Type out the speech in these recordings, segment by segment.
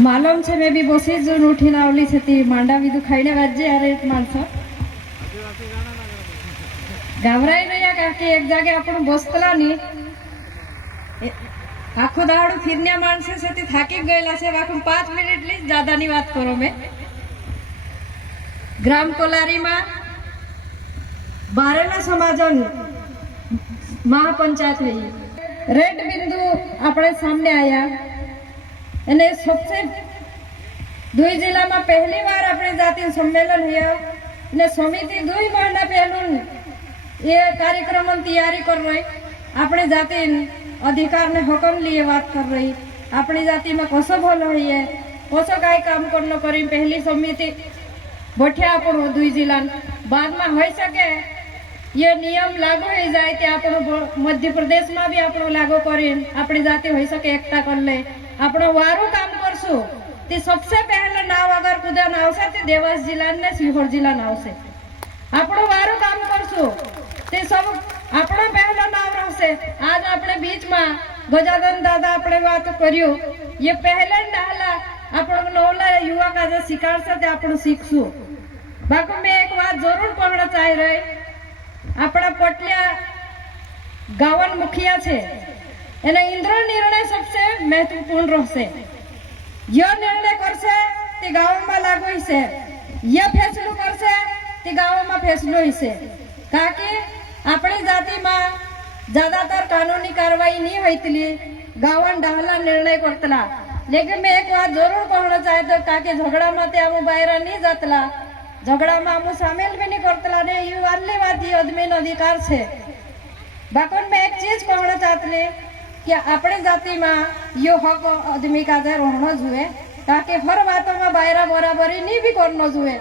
मालूम छे मैं भी बसी जो उठी आवली छे ती मांडा विदु खाईने वाजे अरे एक माणसो घबराई रह्या काके एक जागे आपण बसतला नी आखो दाड़ो फिरन्या माणसे से ती थाकी गयेला छे वाखुं 5 मिनिट ली ज्यादा नी बात करो मैं ग्राम कोलारी में बारेला समाजन महापंचायत हुई रेड बिंदु अपने सामने आया અને सबसे दुई जिला में पहली बार अपने जाति सम्मेलन हुआ ने समिति 2 महीना पहलू ये कार्यक्रम तैयारी कर रही अपनी जाति अधिकार ने हुक्म लिए बात कर रही अपनी जाति में कसो भलो है कसो कई काम करनो करी पहली समिति बैठा अपन 2 जिला बाद में हो सके ये नियम लागू हो जाए तो आप मध्य प्रदेश में भी आप लागू करी अपनी जाति हो सके एकता कर ले आप वारू काम करशु ते सबसे पहले नाव अगर कुदन आवशे ते देवास जिला ने सीहोर जिला आवशे आपणो वारू काम करशु ते सब आपणो पहला नाव रहशे आज आपणे बीच में गजानन दादा आपणे बात कर्यो ये पहले डाला आपणो नवला युवा काजे शिकारशे ते आपणो शीखशु बाकी मैं एक बात जरूर कहना चाह रही अपना पटलिया गावन मुखिया छे एना इंद्र निर्णय सबसे महत्वपूर्ण रहશે जो निर्णय करશે તે ગામમાં लागू હશે ये फैसलो करશે તે ગામમાં फैसलो હશે કાકે આપણી જાતિમાં ज्यादातर कानूनी कार्रवाई नहीं होती गावन डाहला निर्णय करतला लेकिन मैं एक बात जरूर कहना चाहता काके झगड़ा में ते आमु बाहर नहीं जातला झगड़ा में आमु शामिल भी नहीं करतला ने ये वाली बात ये आदमी अधिकार छे बाकी मैं एक चीज कहना चाहती कि अपनी जाति में यो हक आदमी का रहना जुए ताकि हर बातों में बायरा बराबरी नहीं भी करना जुए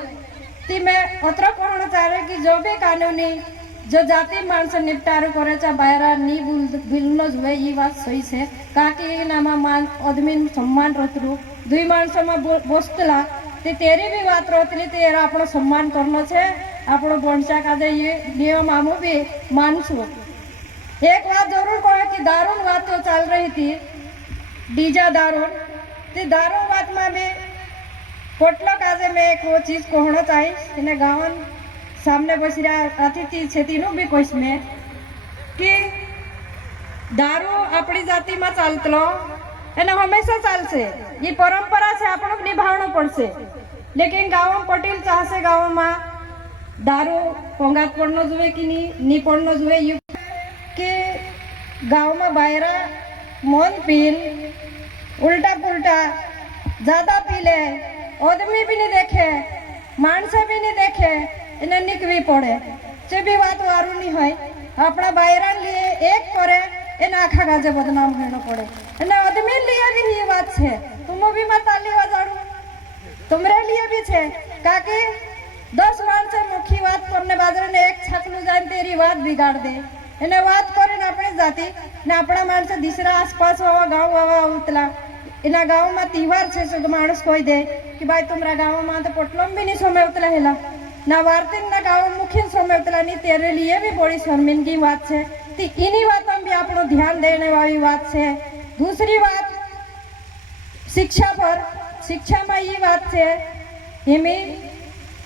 ती मैं अत्र कहना चाह रही कि जो भी कानूनी जो जाति मानस निपटारू करे बायरा नहीं भूलना जुए ये बात सही है ताकि मान आदमी सम्मान रहतरू 2 माणसों में बसतला ते तेरी भी बात रहती तेरा अपनो सम्मान करना है अपनो वंशा का ये नियम आमू भी मानसू एक बात जरूर कहे कि दारून बात तो चल रही थी डीजा दारून ते दारून बात में भी पोटलो काजे में एक वो चीज कहना चाहिए इन्हें गावन सामने बस रहा अतिथि छे तीनों भी कोश में कि दारू अपनी जाति में चालतलो एने हमेशा चलसे ये परंपरा से आपन निभावनो पड़से लेकिन गाँव पटेल चाहसे गाँव में दारू पोंगात पड़नो जुए कि नहीं पड़नो जुए यू कि गाँव में बायरा मन पीन उल्टा पुल्टा ज्यादा पी ले आदमी भी नहीं देखे मानसे भी नहीं देखे इन्हें निकवी पड़े से भी बात वारू नहीं है अपना बायरा लिए एक करे एना आखा गाजे बदनाम होना पड़े एना आदमी लिए भी ये बात है तुम भी मत ताली बजाड़ू तुमरे लिए भी छे काके 10 मानसे मुखी बात करने बाजरे ने एक छकलू जान तेरी बात बिगाड़ दे एने बात करे अपनी जाति ने अपना मानसे दूसरा आसपास हवा गाँव हवा उतला एना गाँव में त्यौहार छे तो मानस कोई दे कि भाई तुम्हारा गाँव में तो पोटलम भी नहीं समय उतला हेला ना वार्तिन ना गाँव मुखी समय उतला नहीं तेरे लिए भी बड़ी शर्मिंदगी बात है इन्हीं बातों में भी आपको ध्यान देने वाली बात है दूसरी बात शिक्षा पर शिक्षा में ये बात है इमें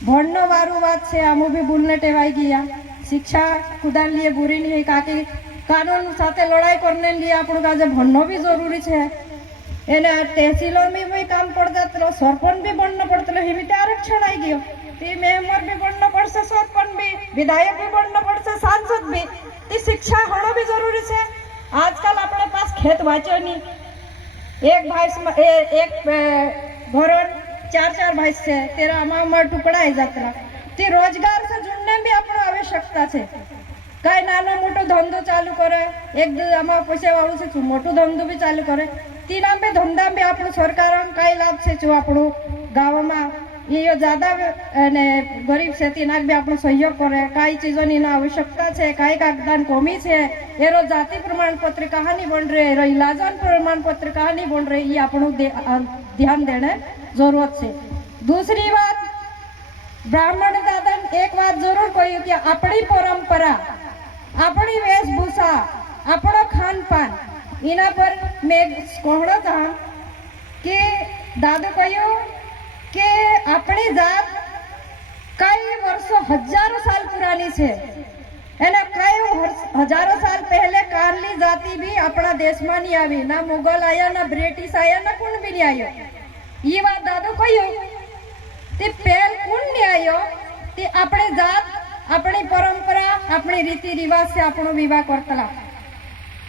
भणनो वारू बात है आमू भी भूलने टेवाई गया शिक्षा खुदा लिए बुरी नहीं है काके कानून साथे लड़ाई करने लिए आपको काजे भणनो भी जरूरी है एने तहसीलों में भी काम पड़ जाते सरपंच भी बनना पड़ता हिमित आरक्षण आई गयो ती मेंबर भी बनना पड़से सरपंच भी विधायक भी बनना पड़से सांसद भी ती शिक्षा होना भी जरूरी है आजकल अपने पास खेत वाँचो नहीं एक भाई एक भरण 4 भाई से तेरा अमामा टुकड़ा है जाता ती रोजगार से जुड़ने भी अपनी आवश्यकता है कई नानो मोटो धंधो चालू करे एक आमा पैसा वालू से मोटो धंधो भी चालू करे तीना में धंधा में आप सरकार कई लाभ से जो आप गाँव में ये ज्यादा गरीब से तीना भी आप सहयोग करे कई चीजों की आवश्यकता है कई कागदान कमी है एरो जाति प्रमाण पत्र कहानी बन रहे एरो इलाजन प्रमाण पत्र कहानी बन रही ये आप ध्यान देने जरूरत है दूसरी बात ब्राह्मण दादा एक बात जरूर कही कि अपनी परंपरा अपनी वेशभूषा अपनो खान पान इना पर मैं कहना चाह कि દાદુ કહ્યું કે આપણી જાત કઈ વર્ષો હજારો સાલ પુરાની છે એને કયું હજારો સાલ પહેલે કાલની જાતિ भी આપણા દેશમાં નહીં આવી, ના મુગલ આયા, ના બ્રિટિશ આયા, ના કોણ બી નહીં આવ્યો। એ વાત દાદુ કહ્યું તે પહેલ કોણ નહીં આવ્યો તે આપણી જાત, આપણી પરંપરા, આપણી રીતિ રિવાજ से આપણો વિવાહ કરતલા।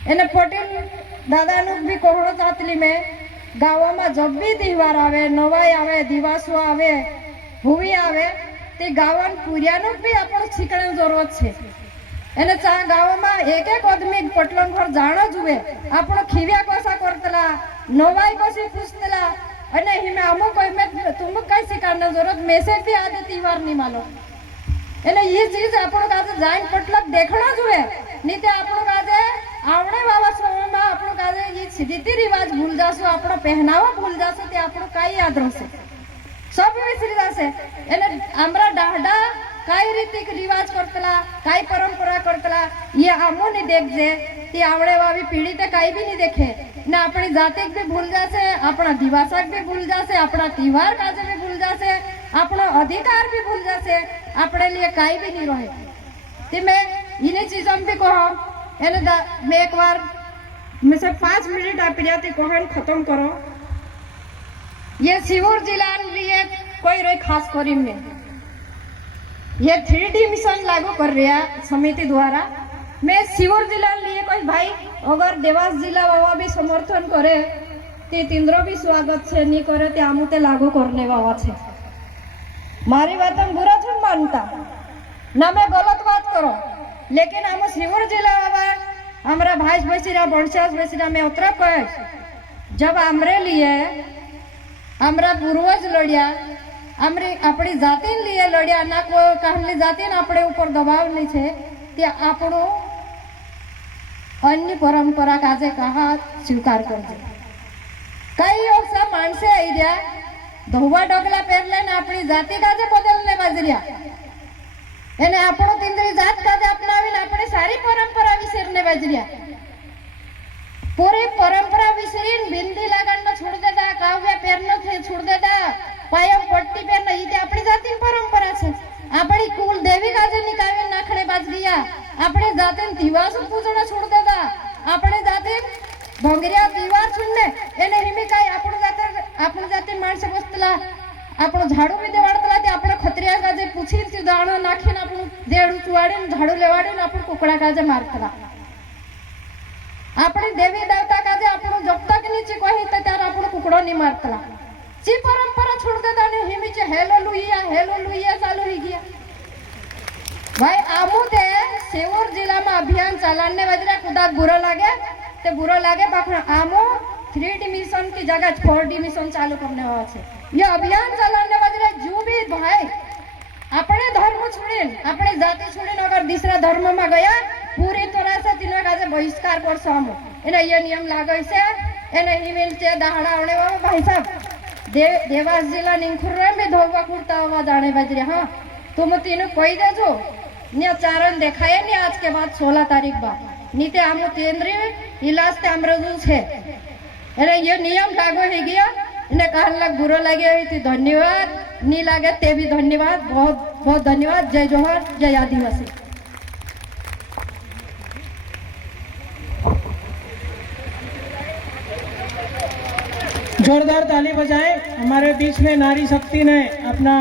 એને પટેલ દાદાનું બી કોહળો ચાતલી મેં ગાવામાં જબ બી તહેવાર આવે, નવાઈ આવે, દિવાસો આવે, હુવી આવે તે ગાવાનું પૂર્યાનું બી આપણું શીખવાની જરૂરત છે। એને ચા ગાવામાં એક એક આદમી પટલોન ઘર જાણો જુએ આપણો ખીવ્યા કોસા કરતલા, નવાઈ કોસી પૂછતલા અને હિમે અમુક તુમ કઈ શીખવાની જરૂરત મેસેજ બી આદે તહેવાર નહીં માલો। એટલે એ ચીજ આપણો કાજે જાઈન પટલક દેખણો જુએ, નહીં તે આપણો કાજે આવડે વાવા સમયમાં આપણો કાજે એ રીતિ રિવાજ ભૂલ જાશો, આપણો પહેનાવો ભૂલ જાશો તે આપણો કાઈ યાદ રહેશે, સબ વિસરી જશે। એટલે આમરા ડાહડા કાઈ રીતિ રિવાજ કરતલા, કાઈ પરંપરા કરતલા એ આમો નહીં દેખજે તે આવડે વાવી પીढ़ी તે કાઈ બી નહીં દેખે ને આપણી જાતે બી ભૂલ જશે, આપણા દિવાસક બી ભૂલ જશે, આપણા તહેવાર કાજે બી ભૂલ જશે, આપણો અધિકાર બી ભૂલ જશે, આપણે लिए કાઈ બી નહીં રહે। તે મેં इन्हीं चीजों भी कहो એને मैं एक बार में से 5 मिनट आप रियाती कोहन खत्म करो। ये सीहोर जिला लिए कोई रही खास करी में ये 3D मिशन लागू कर रहा समिति द्वारा। मैं सीहोर जिला लिए कोई भाई अगर देवास जिला वाला भी समर्थन करे ते तिंद्रो भी स्वागत से नहीं करे ते आमु ते लागू करने वाला छे। मारी बात हम बुरा छे मानता ना, मैं गलत बात करो, लेकिन आम सीहोर जिला वाला हमारा भाई बसीरा बणसास बसीरा में उतरा कहे जब हमरे लिए हमारा पूर्वज लड़िया, हमरी अपनी जाति लिए लड़िया, ना कोई कहली जाति ने अपने ऊपर दबाव नहीं छे ते आपणो अन्य परंपरा काजे कहा स्वीकार करजे। कई ऐसा माणसे आई रहा धोवा डोगला पहरले ने अपनी जाति काजे बदलने बाजरिया એને આપણો તિંદરી જાત કાજે અપનાવીને આપણે સારી પરંપરા વિસરને બાજરિયા। પૂરી પરંપરા વિસરીને બિંદી લગાડને છોડ દેતા, કાવ્ય પહેરનો છોડ દેતા, પાયમ પટ્ટી પહેરને ઈ તે આપણી જાતિની પરંપરા છે। આપણી કુલ દેવી કાજે નિકાવી નાખણે બાજરિયા, આપણી જાતિને દિવાસો પૂજણો છોડ દેતા, આપણી જાતિ ભંગરિયા દિવાર છોડને એને હિમી કાઈ આપણું જાતિ માણસે બસતલા આપણો ઝાડુ બી દેવાડતલા તે આપણો ખતરિયા કાજે પૂછી તે દાણો નાખીને આપણું દેડું ચુવાડીને ઝાડુ લેવાડીને આપણું કુકડા કાજે મારતલા। આપણી દેવી દેવતા કાજે આપણું જબ તક નીચે કોઈ તો ત્યારે આપણું કુકડો નહીં મારતલા। જે પરંપરા છોડ દેતા ને હિમીચે હેલો લુઈયા ચાલુ રહી ગયા। ભાઈ આમુ તે સેવોર જિલ્લામાં અભિયાન ચાલાણને વજરા કુદાક बुरा लागे पाखण आमो 3D मिशन की जगह 4D मिशन चालू करने वाला है। ये अभियान चलाने वाले जो भी भाई अपने धर्म छोड़ीन, अपने जाति छोड़ीन अगर दूसरा धर्म में गया पूरी तरह से तिना काजे बहिष्कार कर सामो एने ये नियम लागे से एने हिमेल चे दहाड़ा आने वाला भाई साहब देवास जिला निंखुर में धोवा कुर्ता हुआ जाने बजरे। हाँ तुम तीनों कोई दे जो ने चारण देखाए नहीं आज के बाद 16 तारीख बाद नीते आमो केंद्रीय इलाज ते अमरजू छे अरे ये नियम लागू हो गया इन्हें कहने लग बुरा लगे थी धन्यवाद, नहीं लगे ते भी धन्यवाद, बहुत बहुत धन्यवाद। जय जोहर, जय आदिवासी। जोरदार ताली बजाएं। हमारे बीच में नारी शक्ति ने अपना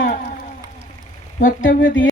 वक्तव्य दिया।